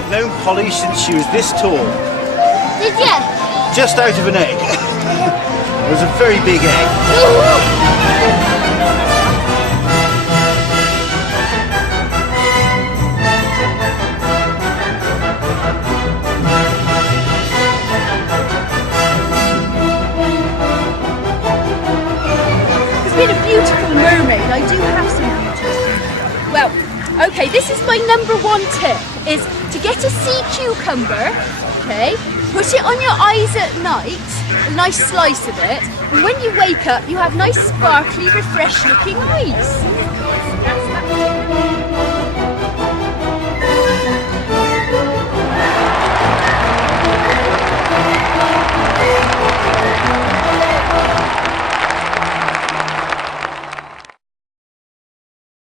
I've known Polly since she was this tall. Did you? Just out of an egg. It was a very big egg. It's been a beautiful mermaid. I do have some beauties. Well, okay, this is my number one tip, is to get a sea cucumber, okay, put it on your eyes at night, a nice slice of it, and when you wake up you have nice sparkly, refreshed looking eyes.